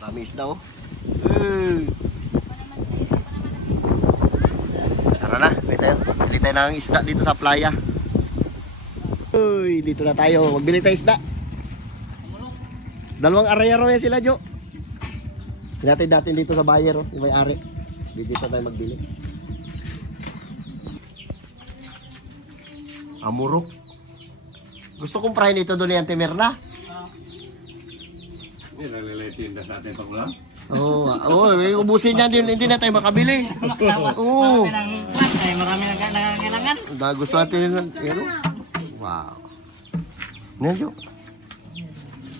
Dami isda oh. Hey. Tara na, bili tayo ng isda dito sa playa. Uy, dito na tayo. Magbili tayo isda. Dalawang arayaro yan sila, Jo. Hinatid natin dito sa buyer, oh, yung may-ari. Dito tayo magbili. Amurok. Gusto kong prahin ito doon ni Auntie Merna. Hindi, nalilitin na sa atin pag ulam. Oo, ubusin niya, hindi na tayo makabili. Oo. Marami nang kailangan. Gusto natin yun. Wow. Yan, Jo.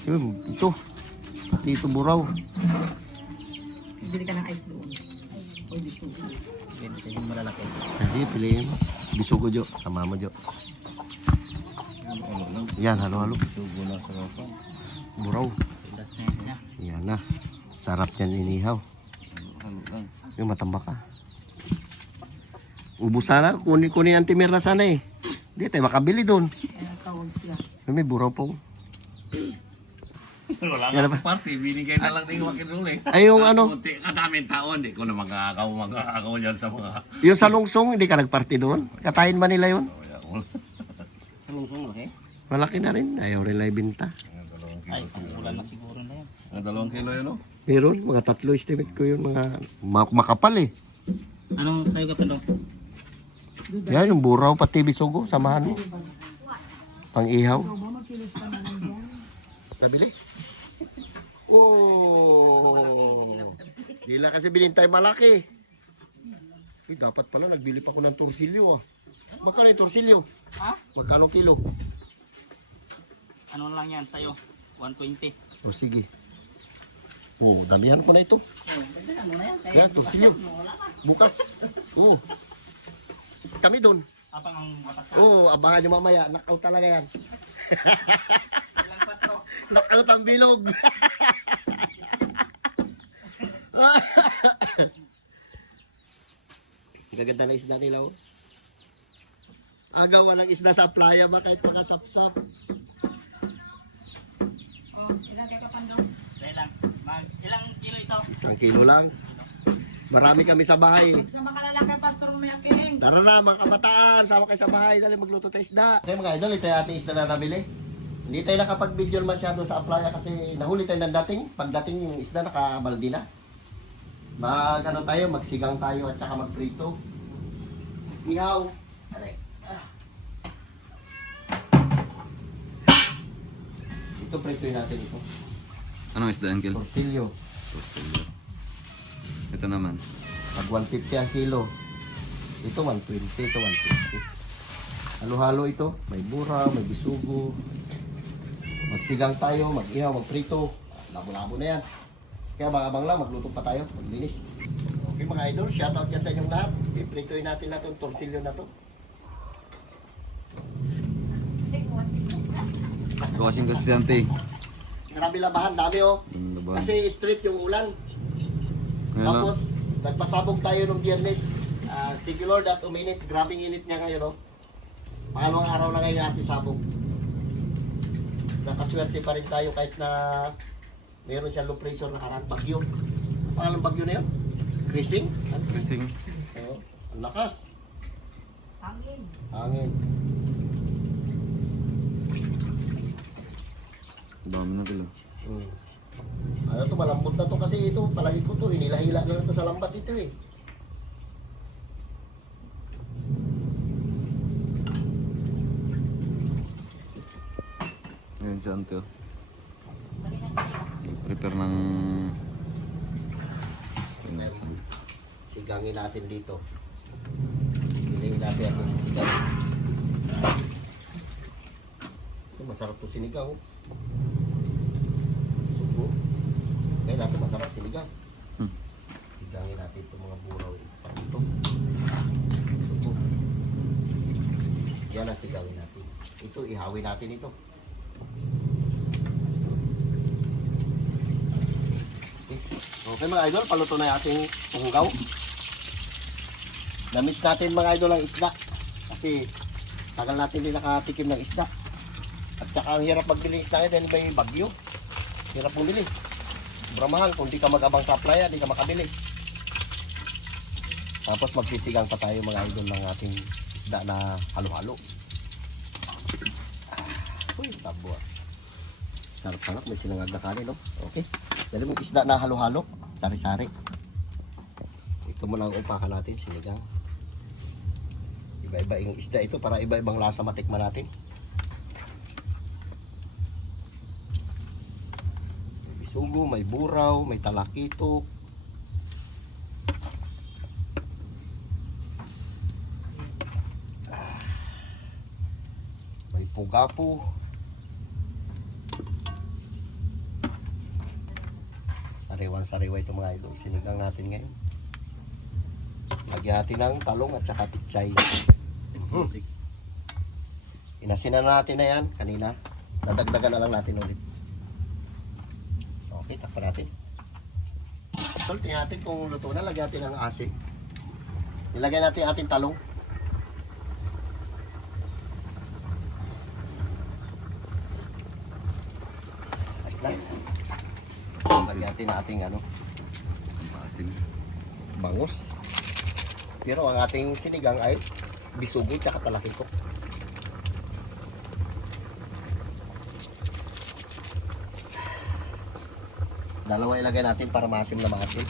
Yun, ito buraw. Bili ka ng ice doon. O bisugo. Ito yung malalaki. Hindi, piliin mo. Bisugo, Jo. Tama mo, Jo. Yan, halo-halo. Sugo na sa ropa. Buraw. Pilas na yun na. Yan na. Sarap yan inihaw. Ano lang. Yung matambak ka. Ubus sana. Kunin ang timir na sana eh. Hindi tayo makabili doon. Ayan, tawag sila. May buraw po. Wala Yan na nga party, binigay na lang din wakin ulit. Ay, yung ano, Kunti kadaming tao, hindi ko na magkakaw dyan sa mga... yung sa lungsong, hindi ka nagparty doon? Katayin ba nila yun? Sa lungsong laki? Malaki na rin. Ayaw rin lang ibenta. Ay, pang-ulan na siguro na yan. Ang 2 kilo yun, no? Meron, mga 3 estimate ko yun. Mga makapal eh. Anong sayo ka pa daw? Yan, yung buraw pati bisugo. Samahan mo. Pang-ihaw. Nabili? Oh, hindi lang kasi binintay malaki. Eh, dapat pala nagbili pa ko ng torsilyo ah. Magkano yung torsilyo? Ha? Magkano kilo? Ano lang yan sa'yo? 120. O sige. Oh, damihan ko na ito. Dagdagan mo na yan. Yan, torsilyo. Bukas. Oh. Kami doon. Apang ang batas ka. Oh, abangan nyo mamaya. Knockout talaga yan. Ilang patro? Knockout ang bilog. Gaganda na isda nila oh. Agawan ng isda sa playa ba kahit makasapsap. Oh, ilang ka pa daw? Ilang? Ilang kilo ito? 1 kilo lang. Marami kami sa bahay. Magsama ka na lang kay Pastor Umayaking. Tara na mga kabataan, sama kayo sa bahay, dali magluto tayo isda. Okay mga idol, ito yung ating isda na nabili. Hindi tayo nakapag-video masyado sa playa kasi nahuli tayo ng dating. Pagdating yung isda nakabaldi na. Ano tayo, magsigang tayo at saka magprito. Ihaw. Aray. Ito pritoy natin ito. Anong isda, Uncle? Torsilyo. Ito naman. Pag 150 ang kilo. Ito 120, ito 150. Halo-halo ito. May bura, may bisugo. Magsigang tayo, mag-ihaw, magprito. Labo-labo na yan. Kaya abang lang, magluto pa tayo. Maglinis. Okay mga idol, shoutout yan sa inyong lahat. Ipritoy natin na itong torsilyo na to. Kawasing kasi si Auntie. Grabe labahan, dami oh. Kasi straight yung ulan. Tapos, nagpasabog tayo nung Biyernes. Thank you Lord at uminit. Grabing init niya ngayon, no? Pangalawang araw na ngayon ating sabog. Nakaswerte pa rin tayo kahit na mayroon siyang low pressure na karang bagyo. Pangalang bagyo na yun? Krising? Krising. Oo. Ang lakas. Hangin. Hangin. Dami na kilo. Ano to, malambot na to kasi ito, palagi ko to, hinila-hila na ito sa lambat ito eh. Ngayon si Auntie. Prepare ng... pinasan. Sigangin natin dito. Piliin natin ang sisigang. Ito, masarap to sinigang. Sugo. Kaya natin masarap sinigang. Sigangin natin itong mga buraw. Ito. Sugo. Yan ang sigangin natin. Ito, ihawin natin ito. Okay mga idol, paluto na yung ating tunggaw. Namiss natin mga idol ang isda. Kasi tagal natin din nakatikim ng isda. At saka ang hirap magbili ng isda dahil may bagyo. Hirap bumili. sobrang mahal. Kung di ka mag-abang sa playa, di ka makabili. Tapos magsisigang pa tayo mga idol ng ating isda na halo-halo. Uy, sabor. Sarap-sarap, may sinangag na kanin, no? Okay. Dali mong isda na halo-halo, sari-sari. Ito muna ang upakan natin, sinigang. Iba-iba yung isda ito para iba-ibang lasa matikman natin. May bisugo, may buraw, may talakito. May pugapo. Sariwan-sariwa ito mga idol. Sinigang natin ngayon. Lagyan natin ng talong at saka pichay. Inasinan na natin na yan kanina. Dadagdagan na lang natin ulit. Okay, takpan natin. Tingnan natin kung luto na. Lagyan natin ng asin. Nilagyan natin ating talong. Ayos na. Lagyan natin na ating Asin. bangus. Pero ang ating sinigang ay bisugo at talakito. Dalawa ilagay natin para maasim na maasim.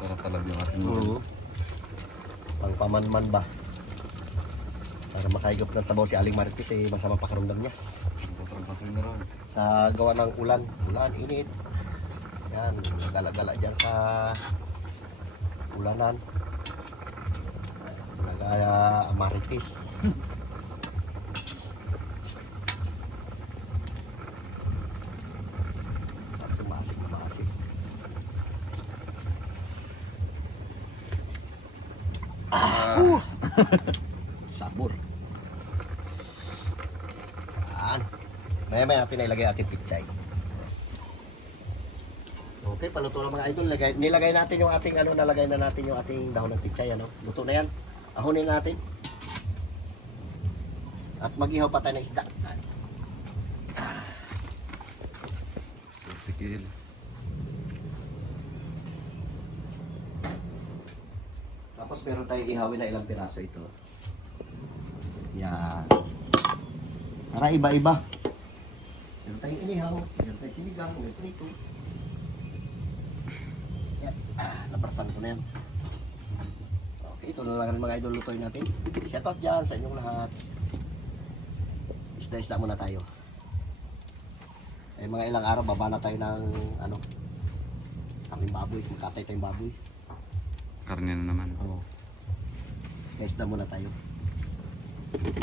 Para talaga yung asin mo. Pang pamanman ba? Para makaigop ng sabaw si Aling Marites masama pakiramdam niya. Parang pasin na rin. Sa gawa ng ulan, init. Yan, gala-gala dyan sa ulanan. Nagaya Marites. Sarap yung maasim na maasim. Sabor. Yan. Maya-maya natin ilagay ating pichay. Okay, paluto na mga idol. Nilagay natin yung ating nalagay na natin yung ating dahon ng pichay, Luto na yan. Ahonin natin. At mag-ihaw pa tayo ng isda. Sikil. Tapos meron tayong ihawin na ilang piraso ito. Yan. Para iba-iba. Meron tayong inihaw, meron tayong sinigang, meron prito. Yan. Naparasan ko na yan. Okay, ito na lang rin mga idol lutoy natin. Shoutout dyan sa inyong lahat. Isda-isda muna tayo. Eh mga ilang araw, baba na tayo ng karning baboy. Magkatay tayong baboy. Karne na naman. Oo. Isda muna tayo.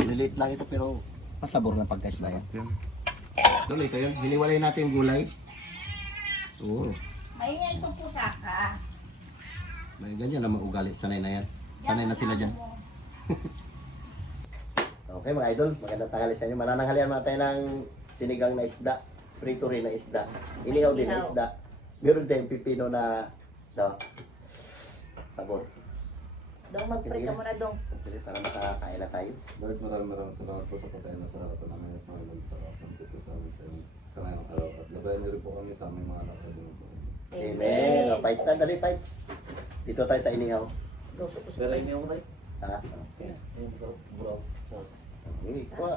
Lilit lang ito pero masabor na pagkaisda yan. Yan. Tuloy ito yun. Hiniwalay natin yung gulay. Oo. Maingay itong pusaka. May ganyan na ugali. Sanay na yan. Sanay na sila dyan. Okay mga idol, magandang tanghali sa inyo. Manananghalian muna tayo ng sinigang na isda. Prito rin na isda. Inihaw din na isda. Meron din pipino na sabor. Dong, mag-pray ka muna, Dong. Sige, para makakain na tayo. Lord, maraming salamat po sa pagkain na sa harapan namin at mga nagtarasan po sa amin sa ngayong araw. At labayan niyo rin po kami sa aming mga nakadunong po. Amen. O, fight na, dali fight. Dito tayo sa inihaw. Pero ini yung right? Ha? Yung sa buraw. Okay, kuha.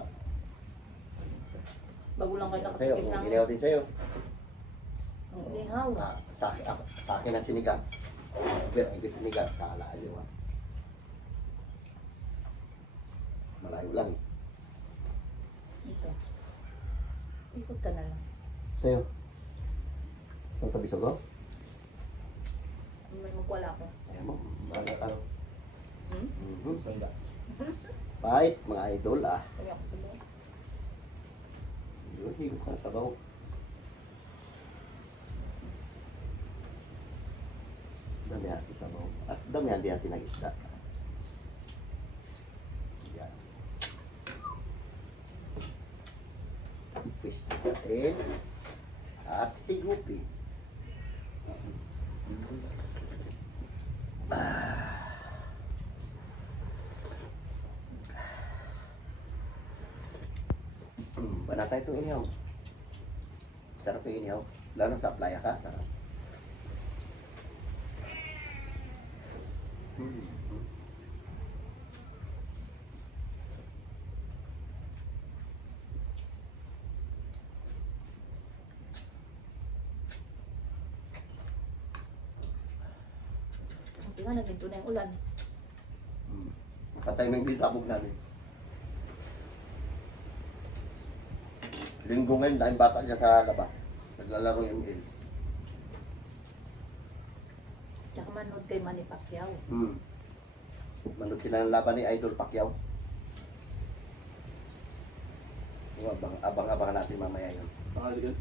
Bago lang kayo Sa'yo, nakatikim ng inihaw din sa'yo. ihaw. Sa akin ang sinigang. Pero ang sinigang, kaalaaliw. Malayo lang. Ito. Ikot ka na lang. Sa'yo. Gusto mo ito bisogo? May magwala ko. Ayan mo, marami ka. Hmm? Sanda. Fight, mga idol Kaya ako tuloy. Yun, higop ka sa sabaw. Dami hati sabaw. At dami hati ng isda. Yan. Pwesto natin. At higupin. Banatay itong inyaw. Sarap yung inihaw. Lalo sa playa ka, sarap. Mm. Ang tinga, naging na yung ulan. Patay mo yung sabog namin. Linggo ngayon, dahil bata niya sa labas. Naglalaro yung ML. Tsaka manood kay Manny Pacquiao. Manood sila ng laban ni Idol Pacquiao. Abang-abangan natin mamaya yun. Nakalikan.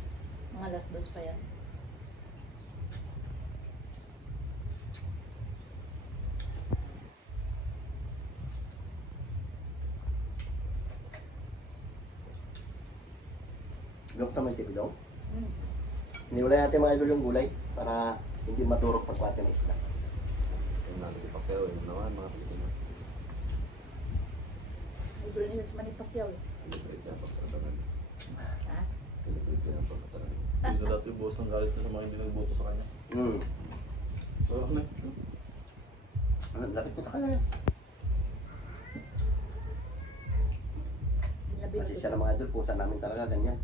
Mga alas 2 pa yan. Gawin sa may tipidong. Hmm. Iniwalay natin mga idol yung gulay para hindi maturok pagkuha ng isla. Yung natin ipakyaw, yun naman mga Pilipino. Libre nila si Manny Pacquiao eh. Celebrate siya ang pagkatanan. Ha? Celebrate siya ang pagkatanan. Hindi na dati boss ang galit na sa mga hindi nagboto sa kanya. So, ano? Lapit ko sa kanya. Sinabi Kasi ko siya ng mga idol, pusa namin talaga ganyan.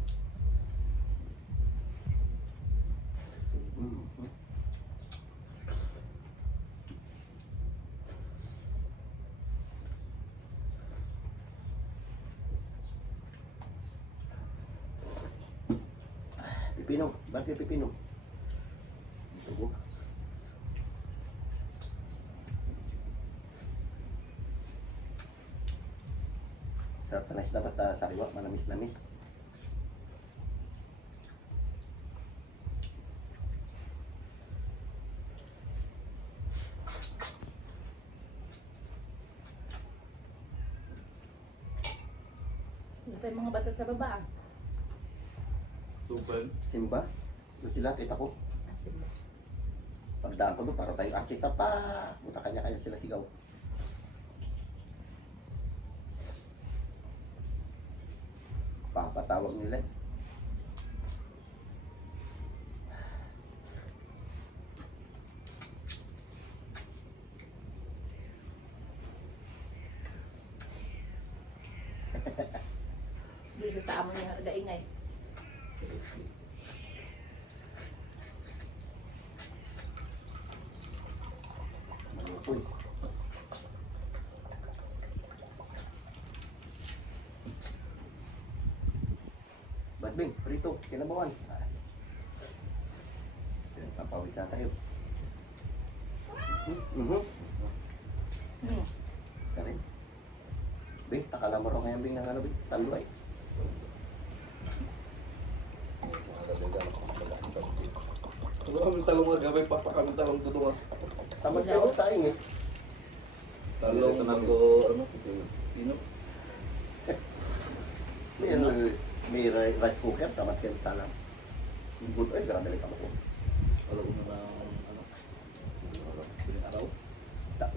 Pipino, bakit pipino? Sugo. Sarap na isda basta sariwa, manamis-namis. Hindi pa yung mga bata sa baba. Tupel. Simba, doon sila, kita ko. Pagdaan ko doon, para tayong artista pa. Buta kanya-kanya sila sigaw. Papatawag nila. Doon siya sa amo niya, nagaingay. Malupoy. Badbing, prito, kinabawan. Pinagpapawit na tayo. Hmm. Isa rin. Bing, takala mo rin kaya Bing ng ano Bing? Tanduay. Ano kami talong mga gabay, papa kami talong tutungan. Tamad kayo sa aing eh. Talong mago, ano? Pino? May, ano, may rice cooker, tamad kayo sa alam. Yung good oil, grabe lang ako. Alam mo na ano? Piling araw?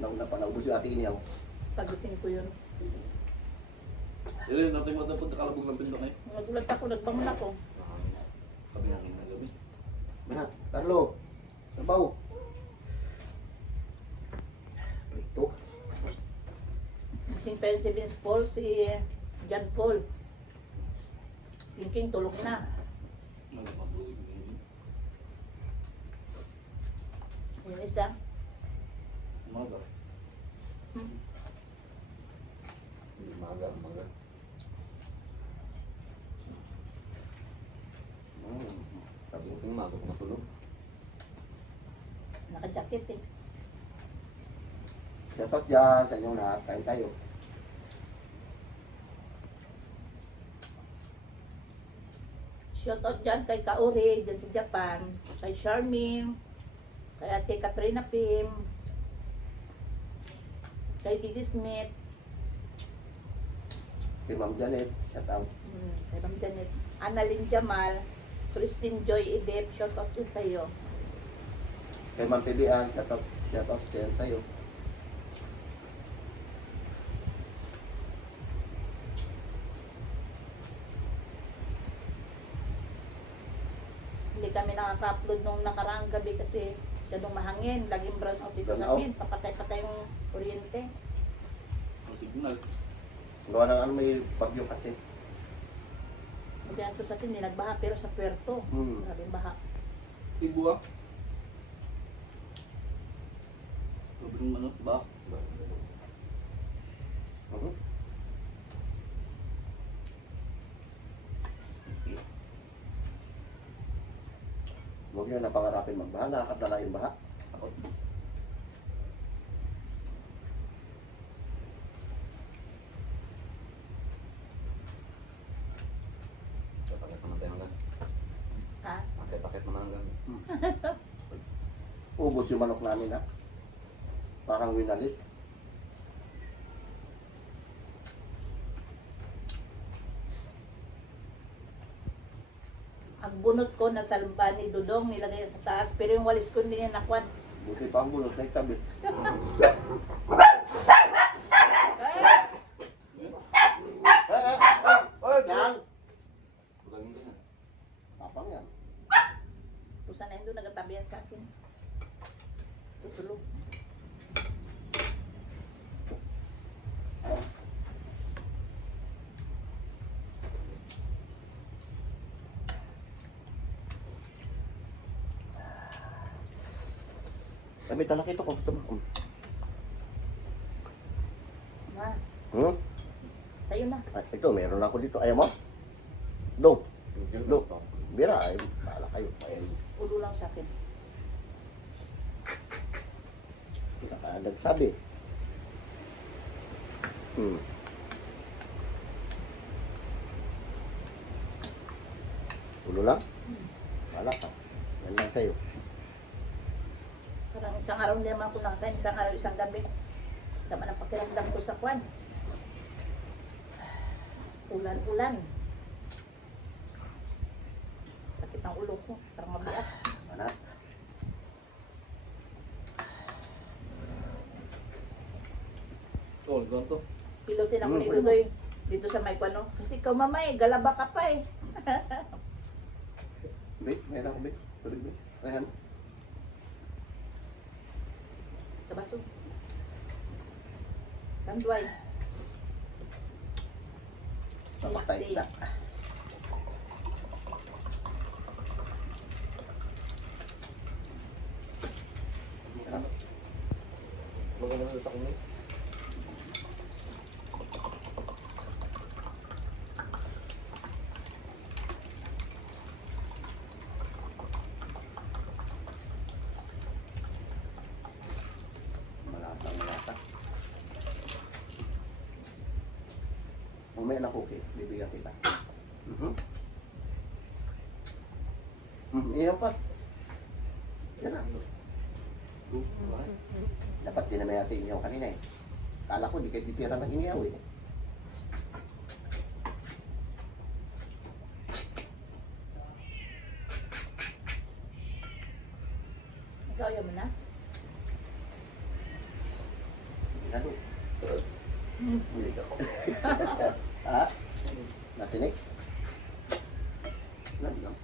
Na panaubos yung ate iniyaw. Pagising ko yun. Yun, natin mo na punta kalabog ng pinto ngayon. Nagulat ako, nagbangon ako. Kami nga kinagabi. Mana, Carlo, sabaw. Ito. Gising pa yun si Vince Paul, si John Paul. King tulog na. Magpapatuloy ko yun. Yung isa, Umaga. hmm, Umaga, umaga. Sabi ko umaga ko matulog. naka-jacket eh. Shoutout dyan sa inyong lahat. Kain tayo. Shoutout dyan kay Kaori, dyan sa Japan. Kay Charmin, kay Ate Katrina Pim, kay Didi Smith, Kay Ma'am Janet, shoutout. kay Ma'am Janet, Annalyn Jamal, Christine Joy Edep, shoutout din sa iyo. Kay Ma'am Pibian, shoutout. Shoutout dyan sa'yo. kami nakaka-upload nung nakaraang gabi kasi masyadong mahangin. Laging brown out dito Brown sa amin. Papatay-patay yung kuryente. Ang signal. Gawa ng ano, may bagyo kasi. Buti yan to sa atin, hindi nagbaha. Pero sa Puerto, Hmm. maraming baha. Cebu ah. Sobrang ano ba? Mhm. Huwag nyo na pangarapin magbaha, nakakadala yung baha. Takit naman tayo ng gan. Ha? Takit naman ng gan. Ubos yung manok namin ha. Parang winalis. Ang bunot ko nasa ni Dudong, nilagay sa taas. Pero yung walis ko hindi niya nakuan. Buti pa ang bulot na itabi. Oy, gang! Bulagin ko na. Tapang yan. Pusa na yun doon, nagatabi yan sa akin. Tutulog. Kami talak ito kung gusto mo. Ma, Hmm? sa'yo na. At ito, meron ako dito. Ayaw mo? Do. Do. Bira, ay, bahala kayo. Ay, Ulo lang sa akin. nagsabi. Hmm. Ulo lang? Bahala ka. Yan lang sa'yo. Parang isang araw hindi naman ako nakakain, isang araw, isang gabi. Sama na pakiramdam ko sa kwan. Ulan-ulan. Sakit ang ulo ko, parang mabiyak. Anak. Oh, ganito. Pilotin ako ni pwede mo. Dudoy dito sa may kwano. Kasi ikaw mamay, galaba ka pa eh. Bit, meron ako, Bit. Tuloy, Bit. Ayan. Tabaso. Tanduay. Papakta isda. Maganda na takong Malasa. Mamaya na cookies, bibigyan kita. Iyan pa. Yan na. Dapat din naman natin inyaw kanina eh. Kala ko di kayo pipira ng inyaw eh. Ikaw yun mo na? Lalo. Hindi ka. Ha? Nasinig? Lalo lang.